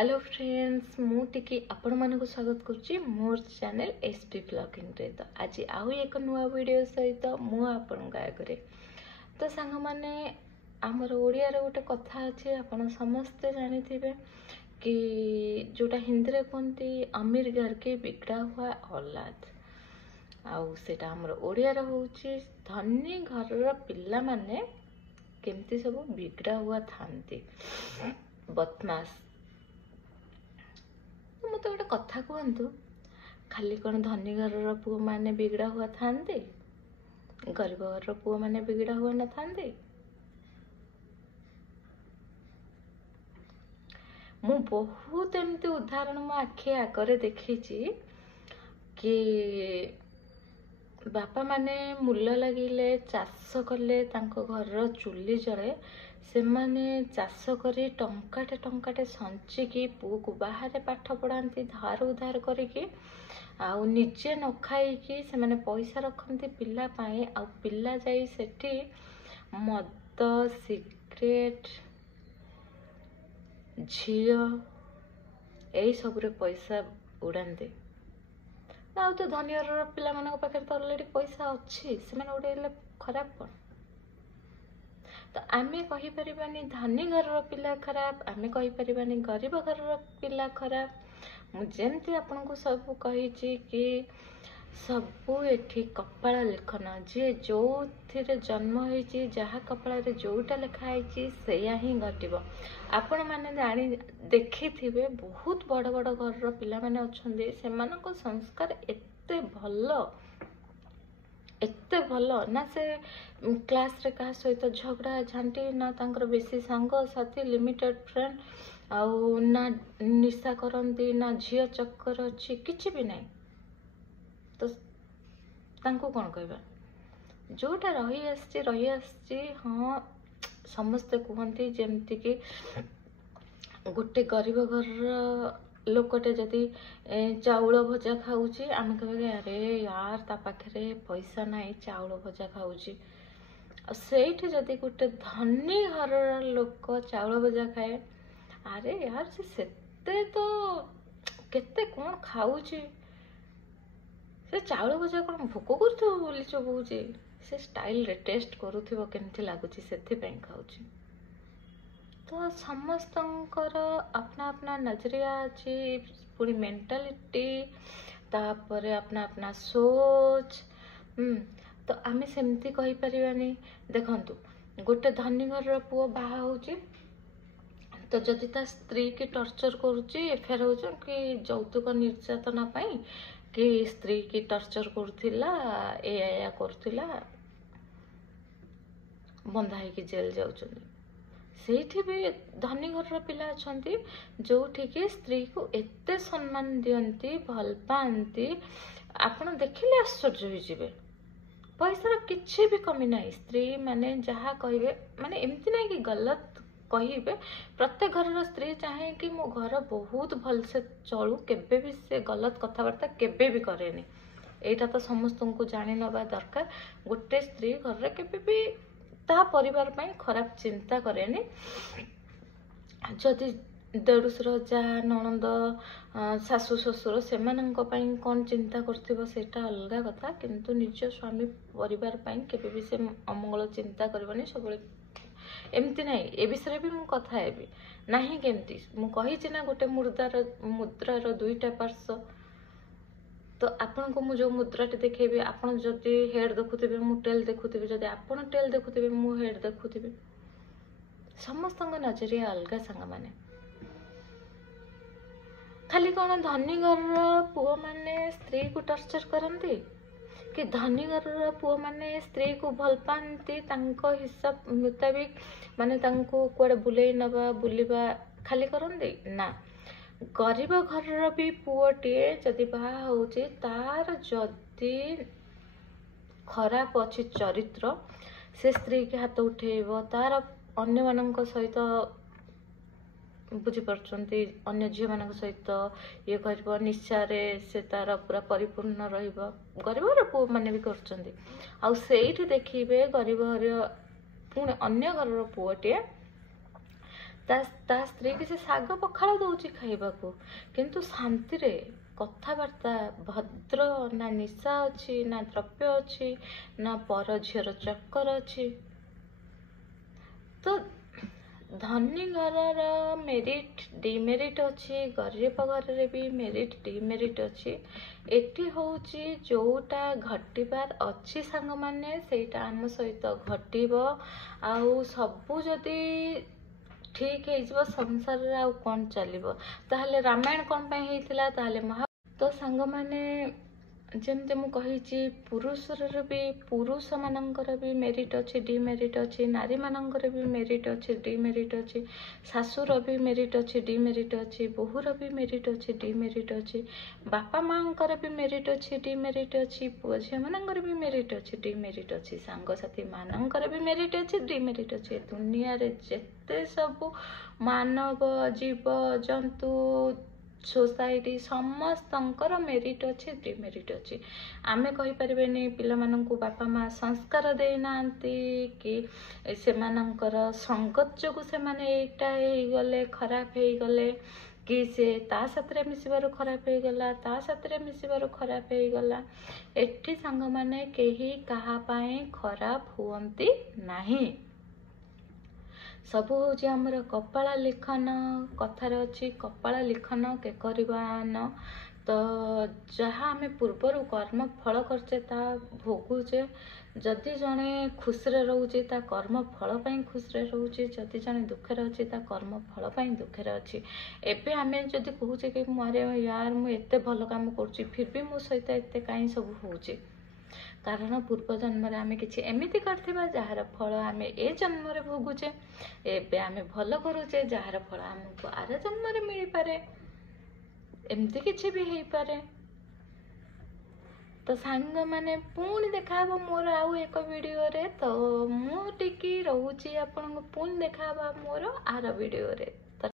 Hello friends मुझे आपण मानक स्वागत करुच्ची मोर चैनल एसपी ब्लॉगिंग रे। तो आज आउ एक नुआ वीडियो सहित मुझे तो सांग मैंने आमर ओडिया रे गोटे कथा अच्छे आपण समस्ते जानी थे कि जोटा हिंदी रे कहते अमीर घर के बिगड़ा हुआ औलाद आउ सेटा आमर ओडिया रे होउची धनी घर पिला माने केमती सब बिगड़ा हुआ थांती बदमाश। मत गोटे कथा कहतु खाली कौन धनी घर पुओ मैंने बिगड़ा हुआ था गरीब घर पुओ मैंने बिगड़ा हुआ न था। मु बहुत एमती उदाहरण मो आखि आगे देखी कि बापा माने मूल्य लगिले चाष कले घर चुली जड़े से माने चाष करी टंकाटे संचिकी पुओ को बाहर पाठ पढ़ाती धार उधार करके आउ निजे न खाई से माने पैसा रखती पिला पाए आउ पिला जाई सेठी मद सिगरेट झील यही सबरे पैसा उड़ाते आउ तो धनी घर पिला मान पाखे तो अलरेडी पैसा अच्छी से माने उड़ेले खराब कौन। तो आमे कहि परिबानी धनी घर पिला खराब आमे कहि परिबानी गरीब घर पिला खराब। मु जेमती आपन को सब कही कि सबू एठी कपाल लेखन जे जो थिरे जन्म होईची जहा कपाल रे जोटा लिखा होईची सेया ही घटिबो। आपण माने जानी देखिथिबे बहुत बड़ बड़ घर पिला माने अछंदी सेमानको संस्कार एते भल ना से क्लास रे कहा सहित झगड़ा झांटी ना तांकर बेसी सांग साथी लिमिटेड फ्रेंड आउ ना निशा करती ना झील चक्कर अच्छी किसी भी नहीं। तो तांको कौन कहबा जोटा रही आसी हाँ समस्ते कहती जेमती कि गोटे गरीब घर लोकटे जदि चाउल भजा खाऊची आम कहे अरे यार ता पाखे पैसा नहीं चाउल भजा खाऊची। सेठी जदि गोटे धनी घर लोक चाउल भजा खाए अरे यार से तो केते कौन खाऊची से चाउल भजा कौन भोक करूथो बोली चबूची से स्टाइल रे टेस्ट करूथिबो केमती लागुची सेथि खाऊची। तो समस्तंकर अपना अपना नजरिया अच्छी पूरी मेंटालिटी तापरे अपना अपना सोच। तो आमे सेमती कहि परिबानी देखंतु गोटे धनी घर पुओ बाहा होची तो जदि ता स्त्री की टर्चर करूची एफआईआर होछ कि यौतुक निर्यातना पाई कि स्त्री की टर्चर करूथिला एया करूथिला बंधा है जेल जाउछन। सेठी भी धनी घर पिला अच्छी जो कि स्त्री को एते सम्मान दियंती भल पाती आपण देखिले आश्चर्य होइजिबे। पैसार किछि भी कमी नहीं स्त्री माने जहाँ कहिबे माने एमती नहीं कि गलत कहिबे प्रत्येक घर स्त्री चाहे कि मो घर बहुत भल से चलू केबे भी से गलत कथबार्ता केबे भी करेनी एटा तो समस्त को जानी नबा दरकार। गोटे स्त्री घर केबे भी ता परिवार पाई खराब चिंता करेनी जदि देढ़ुसर जा ननंद शाशु ससुर से कौन चिंता करथिबो सेटा अलग कथा किंतु निज स्वामी परिवार पाई केबे भी से अमंगल चिंता करबनी सब एमती नहीं। ए विषय भी मु कथा हेबी नाही केमती मु कहिछि ना गोटे मुद्रार दुईटा पार्श्व। तो आपन को मु जो मुद्राटी देखेबी आपन जदि हेड देखुथिबे मु टेल देखुथिबे जदि आपन टेल देखुथिबे मु हेड देखुथिबे समस्त नजरिया अलग संग माने। खाली कौन धनी घर पुओ माने स्त्री को टर्चर करती कि धनी घर पुओ माने स्त्री को भल पाती तांको हिसाब मुताबिक माने तांको कुआडे बुलेई नबा बुलिबा खाली करती ना। गरीब घर भी पुओटे जदि बाहा होची तार जदि खराब अच्छी चरित्र से स्त्री के हाथ उठेब तार अन्य मानक सहित बुझी पार्चंती अन्य झील मान सहित ये कर निशारे से तार पूरा परिपूर्ण रहिबो गरीब घर पुओ माने भी करचंती। आउ सेठी देखिबे गरीब घर पुणे अन्य घर पुओटे ତା ସ୍ତ୍ରୀ କି ସେ ଶାଗ ପଖାଳ ଦଉଛି ଖାଇବାକୁ, କିନ୍ତୁ ଶାନ୍ତିରେ କଥାବାର୍ତ୍ତା ଭଦ୍ର, ନା ନିଶା ଅଛି, ନା ଦ୍ରବ୍ୟ ଅଛି, ନା ପର ଝିଅର ଚକ୍କର ଅଛି। ତ ଧନୀ ଘରର ମେରିଟ୍ ଡିମେରିଟ୍ ଅଛି, ଗରିବ ଘରରେ ବି ମେରିଟ୍ ଡିମେରିଟ୍ ଅଛି। ଏଠି ହେଉଛି ଯେଉଁଟା ଘଟିବାର ଅଛି ସାଙ୍ଗମାନେ, ସେଇଟା ଆମ ସହିତ ଘଟିବ। ଆଉ ସବୁ ଯଦି ଠିକ୍ ହେଇଯିବ ସଂସାରରେ ଆଉ କ'ଣ ଚାଲିବ? ତାହେଲେ ରାମାୟଣ କ'ଣ ପାଇଁ ହେଇଥିଲା? ତାହେଲେ ତ ସାଙ୍ଗମାନେ, ଯେମିତି ମୁଁ କହିଛି, ପୁରୁଷମାନଙ୍କର ବି ମେରିଟ୍ ଅଛି, ଡିମେରିଟ୍ ଅଛି। ନାରୀମାନଙ୍କର ବି ମେରିଟ୍ ଅଛି, ଡିମେରିଟ୍ ଅଛି। ଶାଶୁର ବି ମେରିଟ୍ ଅଛି, ଡିମେରିଟ୍ ଅଛି। ବୋହୂର ବି ମେରିଟ୍ ଅଛି, ଡିମେରିଟ୍ ଅଛି। ବାପା ମାଆଙ୍କର ବି ମେରିଟ୍ ଅଛି, ଡିମେରିଟ୍ ଅଛି। ପୁଅ ଝିଅମାନଙ୍କର ବି ମେରିଟ୍ ଅଛି, ଡିମେରିଟ୍ ଅଛି। ସାଙ୍ଗସାଥିମାନଙ୍କର ବି ମେରିଟ୍ ଅଛି, ଡିମେରିଟ୍ ଅଛି। ଦୁନିଆରେ ଯେତେ ସବୁ ମାନବ, ଜୀବ, ଜନ୍ତୁ, ସୋସାଇଟି, ସମସ୍ତଙ୍କର ମେରିଟ୍ ଅଛି, ଡିମେରିଟ୍ ଅଛି। ଆମେ କହିପାରିବେନି ପିଲାମାନଙ୍କୁ ବାପା ମା ସଂସ୍କାର ଦେଇନାହାନ୍ତି, କି ସେମାନଙ୍କର ସଙ୍ଗତ ଯୋଗୁଁ ସେମାନେ ଏଇଟା ହେଇଗଲେ, ଖରାପ ହେଇଗଲେ, କି ସେ ତା ସାଥିରେ ମିଶିବାରୁ ଖରାପ ହେଇଗଲା, ତା ସାଥିରେ ମିଶିବାରୁ ଖରାପ ହେଇଗଲା। ଏଠି ସାଙ୍ଗମାନେ କେହି କାହା ପାଇଁ ଖରାପ ହୁଅନ୍ତି ନାହିଁ। ସବୁ ହେଉଛି ଆମର କପାଳ ଲିଖନ। କଥାରେ ଅଛି କପାଳ ଲିଖନ କେ କରିବାନ। ତ ଯାହା ଆମେ ପୂର୍ବରୁ କର୍ମ ଫଳ କରୁଛେ ତାହା ଭୋଗୁଛେ। ଯଦି ଜଣେ ଖୁସିରେ ରହୁଛି ତା କର୍ମ ଫଳ ପାଇଁ ଖୁସିରେ ରହୁଛି, ଯଦି ଜଣେ ଦୁଃଖରେ ଅଛି ତା କର୍ମ ଫଳ ପାଇଁ ଦୁଃଖରେ ଅଛି। ଏବେ ଆମେ ଯଦି କହୁଛେ କି ମୁଁ ଏତେ ଭଲ କାମ କରୁଛି, ଫିର୍ ବି ମୋ ସହିତ ଏତେ କାହିଁ ସବୁ ହେଉଛି? କାରଣ ପୂର୍ବ ଜନ୍ମରେ ଆମେ କିଛି ଏମିତି କରିଥିବା ଯାହାର ଫଳ ଆମେ ଏ ଜନ୍ମରେ ଭୋଗୁଛେ। ଏବେ ଆମେ ଭଲ କରୁଛେ, ଯାହାର ଫଳ ଆମକୁ ଆର ଜନ୍ମରେ ମିଳିପାରେ। ଏମିତି କିଛି ବି ହେଇପାରେ। ତ ସାଙ୍ଗମାନେ, ପୁଣି ଦେଖାହବ ମୋର ଆଉ ଏକ ଭିଡ଼ିଓରେ। ତ ମୁଁ ଟିକେ ରହୁଛି ଆପଣଙ୍କୁ, ପୁଣି ଦେଖାହବା ମୋର ଆର ଭିଡ଼ିଓରେ। ତ